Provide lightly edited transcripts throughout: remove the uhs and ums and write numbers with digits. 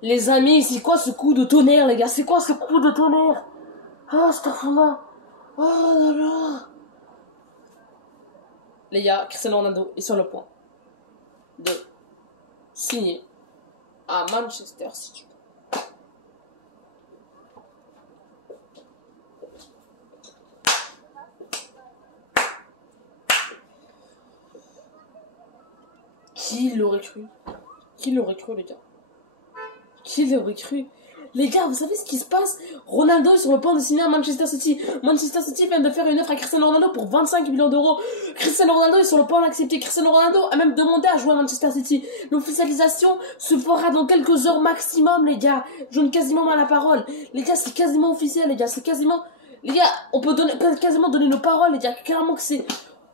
Les amis, c'est quoi ce coup de tonnerre, les gars? C'est quoi ce coup de tonnerre? Ah, astaghfirullah. Oh là là. Les gars, Cristiano Ronaldo est sur le point de signer à Manchester City. Qui l'aurait cru? Qui l'aurait cru, les gars? Qui l'aurait cru? Les gars, vous savez ce qui se passe? Ronaldo est sur le point de signer à Manchester City. Manchester City vient de faire une offre à Cristiano Ronaldo pour 25 millions d'euros. Cristiano Ronaldo est sur le point d'accepter. Cristiano Ronaldo a même demandé à jouer à Manchester City. L'officialisation se fera dans quelques heures maximum, les gars. Je donne quasiment à la parole. Les gars, c'est quasiment officiel, les gars. C'est quasiment... Les gars, on peut quasiment donner nos paroles, les gars. Clairement que c'est...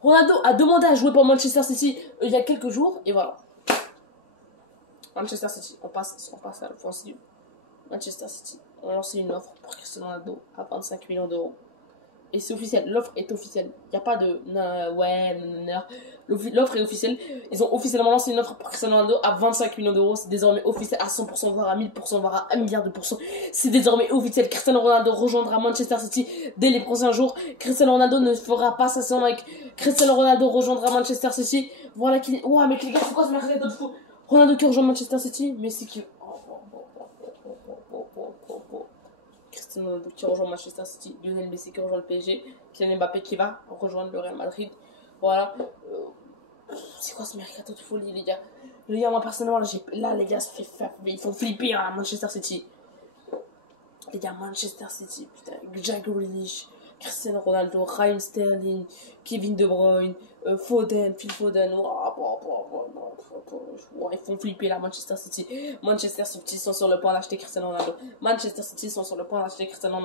Ronaldo a demandé à jouer pour Manchester City il y a quelques jours. Et voilà. Manchester City, on passe à l'offensive. Manchester City ont lancé une offre pour Cristiano Ronaldo à 25 millions d'euros. Et c'est officiel, l'offre est officielle. Il n'y a pas de l'offre est officielle. Ils ont officiellement lancé une offre pour Cristiano Ronaldo à 25 millions d'euros. C'est désormais officiel à 100%, voire à 1000%, voire à 1 milliard de pourcents. C'est désormais officiel. Cristiano Ronaldo rejoindra Manchester City dès les prochains jours. Cristiano Ronaldo ne fera pas ça sans mec. Cristiano Ronaldo rejoindra Manchester City. Voilà qui... Ouais, mais les gars, c'est quoi ce mercato de fou? Ronaldo qui rejoint Manchester City, Messi qui... Cristiano Ronaldo qui rejoint Manchester City, Lionel Messi qui rejoint le PSG, Kylian Mbappé qui va rejoindre le Real Madrid. Voilà. C'est quoi ce mercato de folie, les gars? Les gars, moi personnellement, là, les gars, ça fait ils font flipper à Manchester City. Les gars, Manchester City, putain, Jack Grealish, Cristiano Ronaldo, Raheem Sterling, Kevin De Bruyne, Foden, Phil Foden. Ils font flipper là, Manchester City. Manchester City sont sur le point d'acheter Cristiano Ronaldo. Manchester City sont sur le point d'acheter Cristiano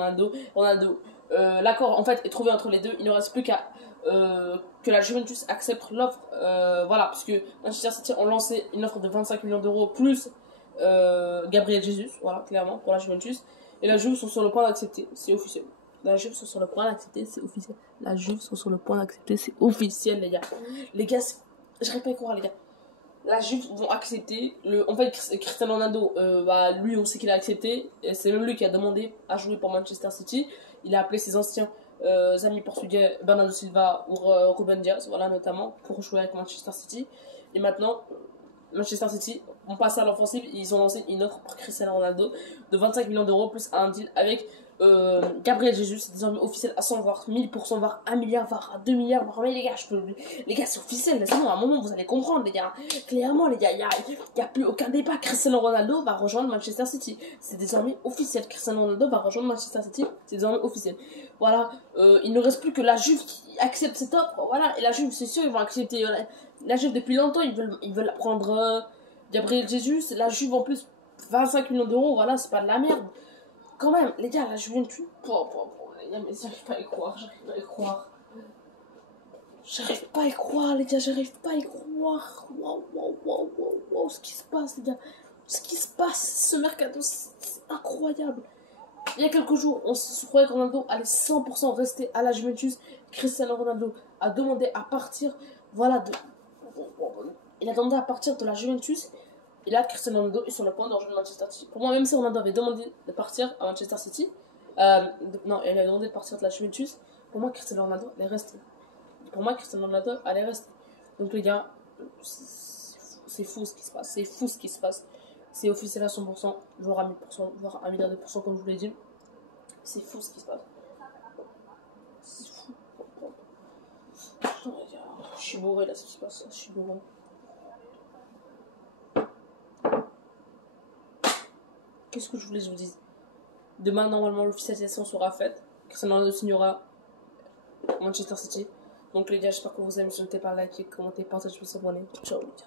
Ronaldo. L'accord en fait est trouvé entre les deux. Il ne reste plus qu'à que la Juventus accepte l'offre. Voilà, puisque Manchester City ont lancé une offre de 25 millions d'euros plus Gabriel Jesus, voilà, clairement, pour la Juventus. Et la Juve sont sur le point d'accepter, c'est officiel. La Juve sont sur le point d'accepter, c'est officiel. La Juve sont sur le point d'accepter, c'est officiel, les gars. Les gars, j'arrive pas à y croire, les gars. La Juve vont accepter. En fait, Cristiano Ronaldo, lui, on sait qu'il a accepté. C'est même lui qui a demandé à jouer pour Manchester City. Il a appelé ses anciens amis portugais, Bernardo Silva ou Ruben Dias, voilà, notamment, pour jouer avec Manchester City. Et maintenant, Manchester City ont passé à l'offensive. Ils ont lancé une offre pour Cristiano Ronaldo de 25 millions d'euros plus un deal avec Gabriel Jesus. C'est désormais officiel à 100 voire 1000%, voire 1 milliard, voire à 2 milliards. Voire, mais les gars, les gars, c'est officiel. C'est bon, à un moment, vous allez comprendre, les gars. Clairement, les gars, il n'y a plus aucun débat. Cristiano Ronaldo va rejoindre Manchester City. C'est désormais officiel. Cristiano Ronaldo va rejoindre Manchester City. C'est désormais officiel. Voilà. Il ne reste plus que la Juve qui accepte cette offre. Voilà. Et la Juve, c'est sûr, ils vont accepter. Voilà. La Juve, depuis longtemps, ils veulent prendre Gabriel Jesus. La Juve, en plus, 25 millions d'euros, voilà, c'est pas de la merde. Quand même, les gars, la Juventus, les gars, mais j'arrive pas à y croire, J'arrive pas à y croire, les gars, j'arrive pas à y croire. Wow, ce qui se passe, les gars. Ce qui se passe, ce mercato, c'est incroyable. Il y a quelques jours, on se croyait que Ronaldo allait 100% rester à la Juventus. Cristiano Ronaldo a demandé à partir, voilà, il a demandé à partir de la Juventus. Et là, Cristiano Ronaldo est sur le point de rejoindre Manchester City. Pour moi, même si Ronaldo avait demandé de partir à Manchester City, non, il a demandé de partir de la Juventus, pour moi, Cristiano Ronaldo allait rester. Donc, les gars, c'est fou ce qui se passe. C'est officiel à 100%, voire à 1000%, voire à 1 milliard de pourcents, comme je vous l'ai dit. C'est fou ce qui se passe. C'est fou. Je suis bourré là, ce qui se passe. Je suis bourré. Qu'est-ce que je voulais que je vous dise? Demain, normalement, l'officialisation sera faite. Cristiano Ronaldo signera Manchester City. Donc, les gars, j'espère que vous aimez. N'hésitez pas à liker, commenter, partager, vous abonner. Ciao, les gars.